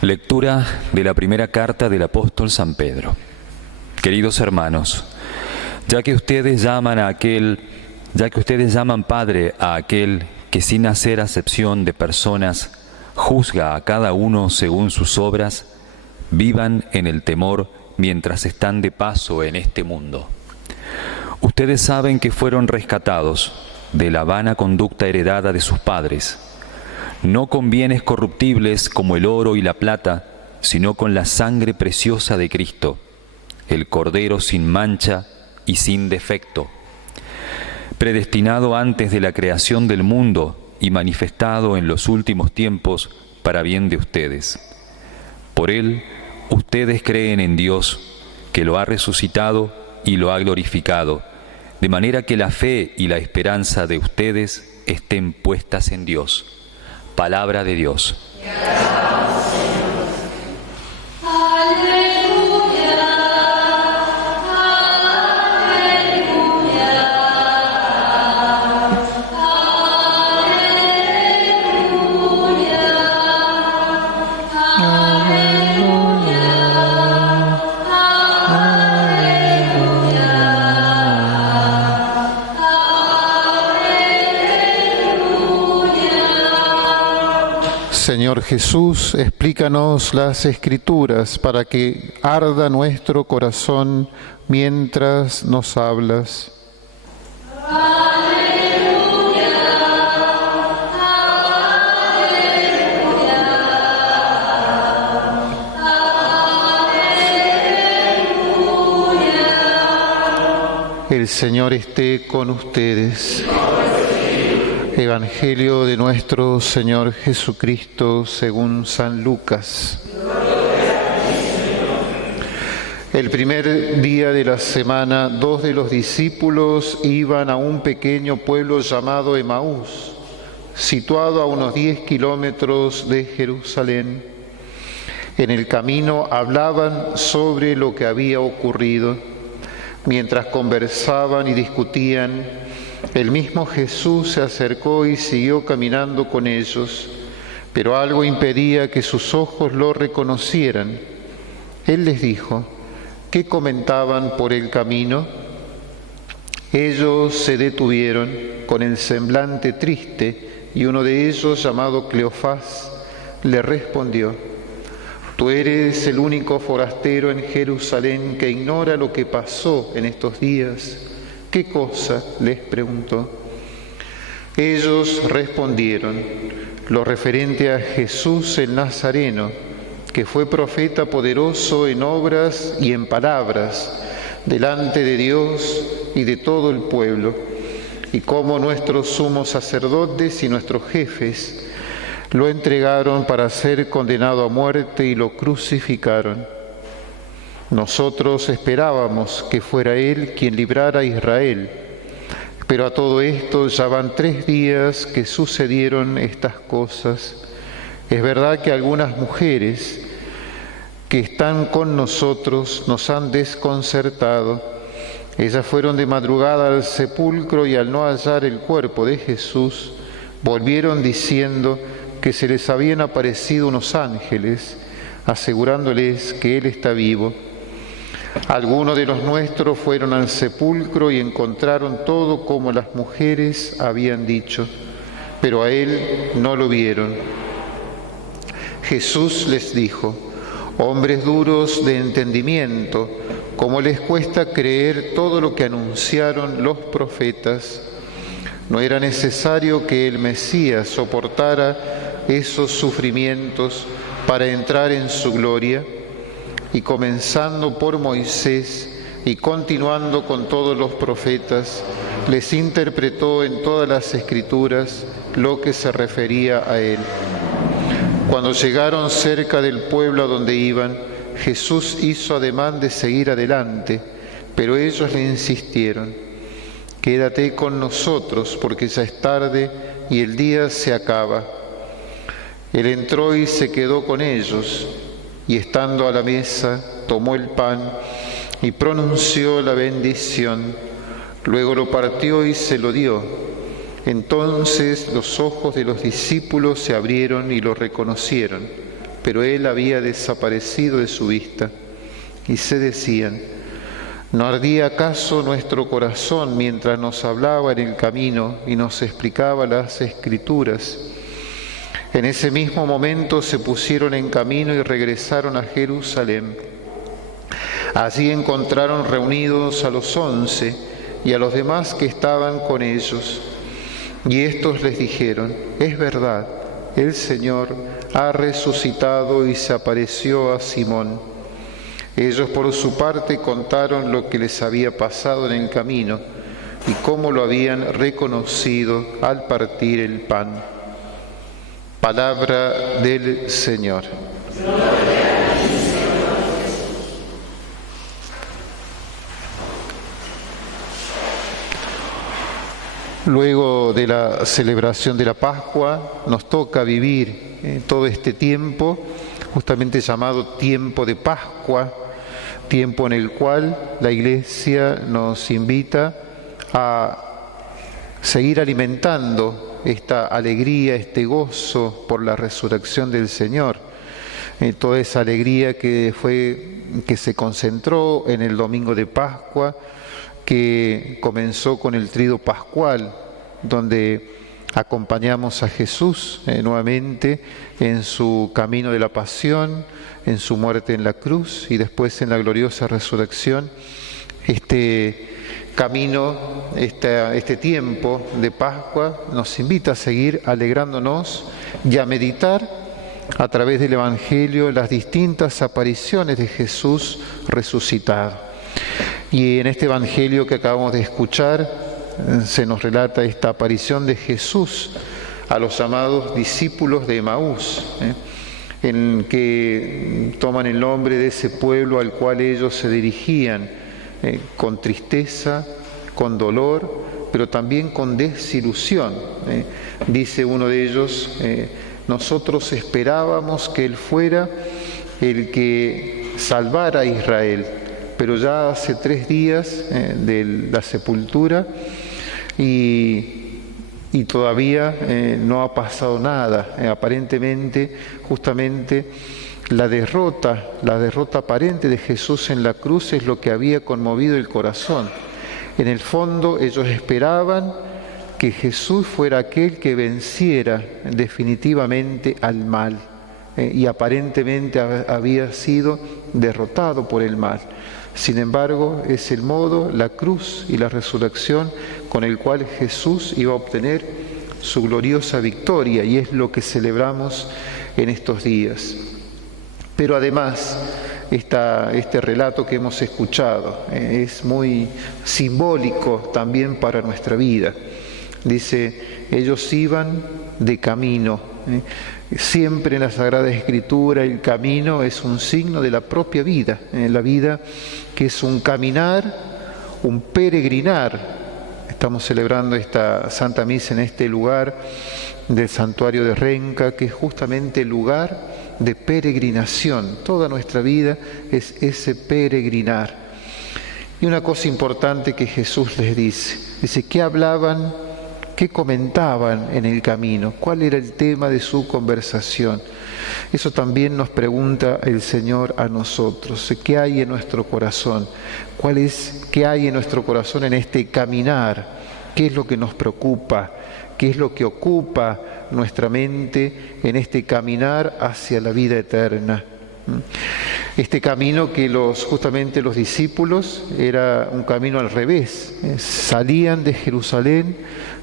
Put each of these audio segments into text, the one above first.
Lectura de la primera carta del apóstol San Pedro. Queridos hermanos, ya que ustedes llaman Padre a aquel que sin hacer acepción de personas juzga a cada uno según sus obras, vivan en el temor mientras están de paso en este mundo. Ustedes saben que fueron rescatados de la vana conducta heredada de sus padres, no con bienes corruptibles como el oro y la plata, sino con la sangre preciosa de Cristo, el Cordero sin mancha y sin defecto, predestinado antes de la creación del mundo y manifestado en los últimos tiempos para bien de ustedes. Por Él, ustedes creen en Dios, que lo ha resucitado y lo ha glorificado, de manera que la fe y la esperanza de ustedes estén puestas en Dios. Palabra de Dios. Señor Jesús, explícanos las Escrituras para que arda nuestro corazón mientras nos hablas. El Señor esté con ustedes. Evangelio de nuestro Señor Jesucristo según San Lucas. El primer día de la semana, 2 de los discípulos iban a un pequeño pueblo llamado Emaús, situado a unos 10 kilómetros de Jerusalén. En el camino hablaban sobre lo que había ocurrido. Mientras conversaban y discutían, el mismo Jesús se acercó y siguió caminando con ellos, pero algo impedía que sus ojos lo reconocieran. Él les dijo: ¿qué comentaban por el camino? Ellos se detuvieron con el semblante triste y uno de ellos, llamado Cleofás, le respondió: tú eres el único forastero en Jerusalén que ignora lo que pasó en estos días. ¿Qué cosa?, les preguntó. Ellos respondieron: lo referente a Jesús el Nazareno, que fue profeta poderoso en obras y en palabras, delante de Dios y de todo el pueblo, y cómo nuestros sumos sacerdotes y nuestros jefes lo entregaron para ser condenado a muerte y lo crucificaron. Nosotros esperábamos que fuera Él quien librara a Israel, pero a todo esto ya van 3 días que sucedieron estas cosas. Es verdad que algunas mujeres que están con nosotros nos han desconcertado. Ellas fueron de madrugada al sepulcro y al no hallar el cuerpo de Jesús, volvieron diciendo que se les habían aparecido unos ángeles, asegurándoles que Él está vivo. Algunos de los nuestros fueron al sepulcro y encontraron todo como las mujeres habían dicho, pero a Él no lo vieron. Jesús les dijo: hombres duros de entendimiento, ¿cómo les cuesta creer todo lo que anunciaron los profetas? ¿No era necesario que el Mesías soportara esos sufrimientos para entrar en su gloria? Y comenzando por Moisés y continuando con todos los profetas, les interpretó en todas las Escrituras lo que se refería a Él. Cuando llegaron cerca del pueblo a donde iban, Jesús hizo ademán de seguir adelante, pero ellos le insistieron: quédate con nosotros, porque ya es tarde y el día se acaba. Él entró y se quedó con ellos, y estando a la mesa, tomó el pan y pronunció la bendición. Luego lo partió y se lo dio. Entonces los ojos de los discípulos se abrieron y lo reconocieron, pero él había desaparecido de su vista. Y se decían: ¿no ardía acaso nuestro corazón mientras nos hablaba en el camino y nos explicaba las Escrituras? En ese mismo momento se pusieron en camino y regresaron a Jerusalén. Allí encontraron reunidos a los 11 y a los demás que estaban con ellos. Y estos les dijeron: es verdad, el Señor ha resucitado y se apareció a Simón. Ellos por su parte contaron lo que les había pasado en el camino y cómo lo habían reconocido al partir el pan. Palabra del Señor. Luego de la celebración de la Pascua, nos toca vivir todo este tiempo, justamente llamado tiempo de Pascua, tiempo en el cual la Iglesia nos invita a seguir alimentando esta alegría, este gozo por la resurrección del Señor. Toda esa alegría que se concentró en el domingo de Pascua, que comenzó con el Tríodo Pascual, donde acompañamos a Jesús nuevamente en su camino de la pasión, en su muerte en la cruz y después en la gloriosa resurrección. Este camino, este tiempo de Pascua nos invita a seguir alegrándonos y a meditar a través del Evangelio las distintas apariciones de Jesús resucitado. Y en este Evangelio que acabamos de escuchar se nos relata esta aparición de Jesús a los llamados discípulos de Emaús, en que toman el nombre de ese pueblo al cual ellos se dirigían con tristeza, con dolor, pero también con desilusión. Dice uno de ellos: nosotros esperábamos que Él fuera el que salvara a Israel, pero ya hace 3 días de la sepultura y todavía no ha pasado nada. Aparentemente, justamente, la derrota aparente de Jesús en la cruz es lo que había conmovido el corazón. En el fondo, ellos esperaban que Jesús fuera aquel que venciera definitivamente al mal, y aparentemente había sido derrotado por el mal. Sin embargo, es el modo, la cruz y la resurrección con el cual Jesús iba a obtener su gloriosa victoria, y es lo que celebramos en estos días. Pero además, este relato que hemos escuchado es muy simbólico también para nuestra vida. Dice: ellos iban de camino. Siempre en la Sagrada Escritura el camino es un signo de la propia vida, la vida que es un caminar, un peregrinar. Estamos celebrando esta Santa Misa en este lugar del Santuario de Renca, que es justamente el lugar de peregrinación. Toda nuestra vida es ese peregrinar. Y una cosa importante que Jesús les dice, ¿qué hablaban? ¿Qué comentaban en el camino? ¿Cuál era el tema de su conversación? Eso también nos pregunta el Señor a nosotros. ¿Qué hay en nuestro corazón? ¿Qué hay en nuestro corazón en este caminar? ¿Qué es lo que nos preocupa? ¿Qué es lo que ocupa nuestra mente en este caminar hacia la vida eterna? Este camino que justamente los discípulos era un camino al revés. Salían de Jerusalén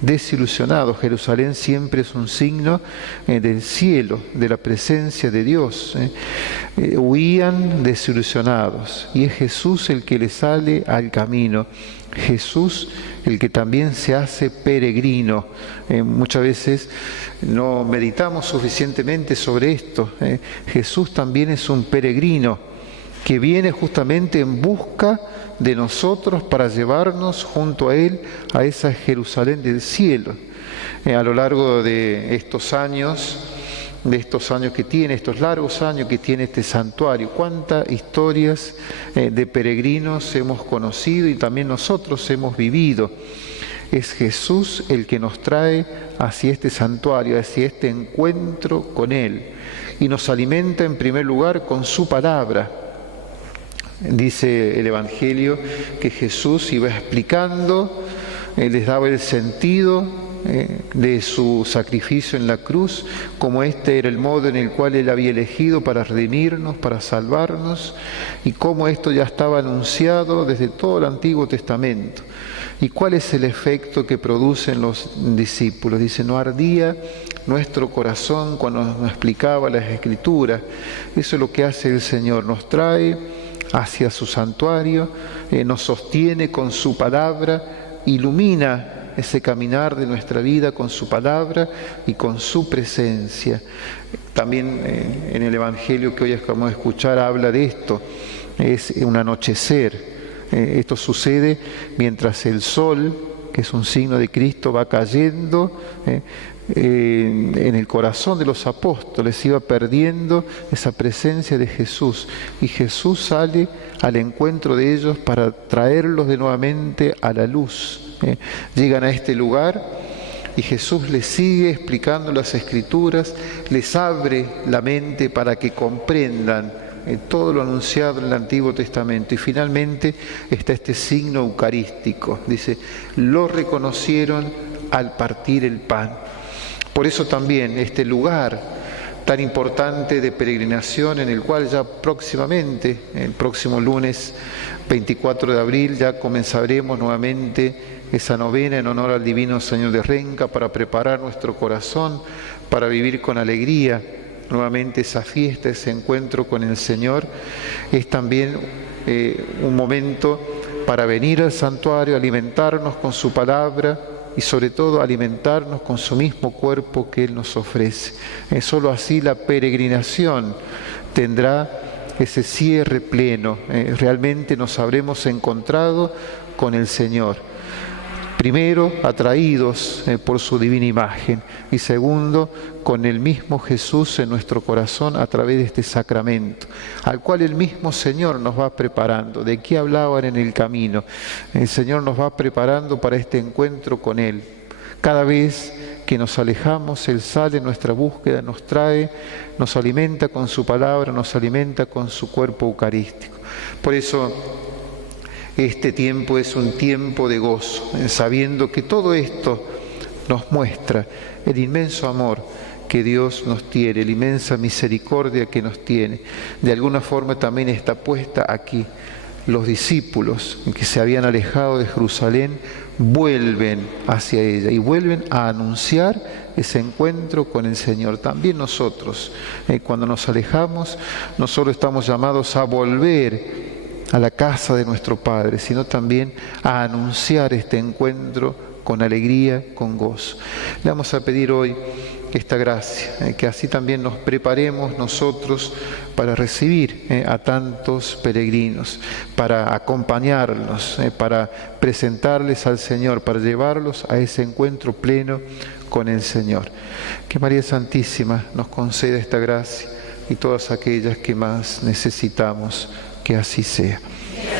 desilusionados. Jerusalén siempre es un signo del cielo, de la presencia de Dios. Huían desilusionados, y es Jesús el que les sale al camino. Jesús el que también se hace peregrino. Muchas veces no meditamos suficientemente sobre esto. Jesús también es un peregrino que viene justamente en busca de nosotros para llevarnos junto a Él a esa Jerusalén del cielo. A lo largo de estos años que tiene, estos largos años que tiene este santuario, cuántas historias de peregrinos hemos conocido y también nosotros hemos vivido. Es Jesús el que nos trae hacia este santuario, hacia este encuentro con Él. Y nos alimenta en primer lugar con su palabra. Dice el Evangelio que Jesús iba explicando, les daba el sentido de su sacrificio en la cruz, como este era el modo en el cual Él había elegido para redimirnos, para salvarnos, y cómo esto ya estaba anunciado desde todo el Antiguo Testamento. ¿Y cuál es el efecto que producen los discípulos? Dice, no ardía nuestro corazón cuando nos explicaba las Escrituras. Eso es lo que hace el Señor, nos trae hacia su santuario, nos sostiene con su palabra, ilumina ese caminar de nuestra vida con su palabra y con su presencia. También en el Evangelio que hoy acabamos de escuchar habla de esto, es un anochecer. Esto sucede mientras el sol, que es un signo de Cristo, va cayendo en el corazón de los apóstoles, iba perdiendo esa presencia de Jesús, y Jesús sale al encuentro de ellos para traerlos de nuevamente a la luz. Llegan a este lugar y Jesús les sigue explicando las Escrituras, les abre la mente para que comprendan todo lo anunciado en el Antiguo Testamento. Y finalmente está este signo eucarístico. Dice, lo reconocieron al partir el pan. Por eso también este lugar tan importante de peregrinación, en el cual ya próximamente, el próximo lunes 24 de abril, ya comenzaremos nuevamente esa novena en honor al Divino Señor de Renca, para preparar nuestro corazón, para vivir con alegría nuevamente esa fiesta, ese encuentro con el Señor. Es también un momento para venir al santuario, alimentarnos con su palabra y sobre todo alimentarnos con su mismo cuerpo que Él nos ofrece. Solo así la peregrinación tendrá ese cierre pleno. Realmente nos habremos encontrado con el Señor. Primero, atraídos por su divina imagen, y segundo, con el mismo Jesús en nuestro corazón a través de este sacramento, al cual el mismo Señor nos va preparando. ¿De qué hablaban en el camino? El Señor nos va preparando para este encuentro con Él. Cada vez que nos alejamos, Él sale en nuestra búsqueda, nos trae, nos alimenta con su palabra, nos alimenta con su cuerpo eucarístico. Por eso, este tiempo es un tiempo de gozo, sabiendo que todo esto nos muestra el inmenso amor que Dios nos tiene, la inmensa misericordia que nos tiene. De alguna forma también está puesta aquí. Los discípulos que se habían alejado de Jerusalén vuelven hacia ella y vuelven a anunciar ese encuentro con el Señor. También nosotros, cuando nos alejamos, no solo estamos llamados a volver a la casa de nuestro Padre, sino también a anunciar este encuentro con alegría, con gozo. Le vamos a pedir hoy esta gracia, que así también nos preparemos nosotros para recibir a tantos peregrinos, para acompañarlos, para presentarles al Señor, para llevarlos a ese encuentro pleno con el Señor. Que María Santísima nos conceda esta gracia y todas aquellas que más necesitamos. Que así sea.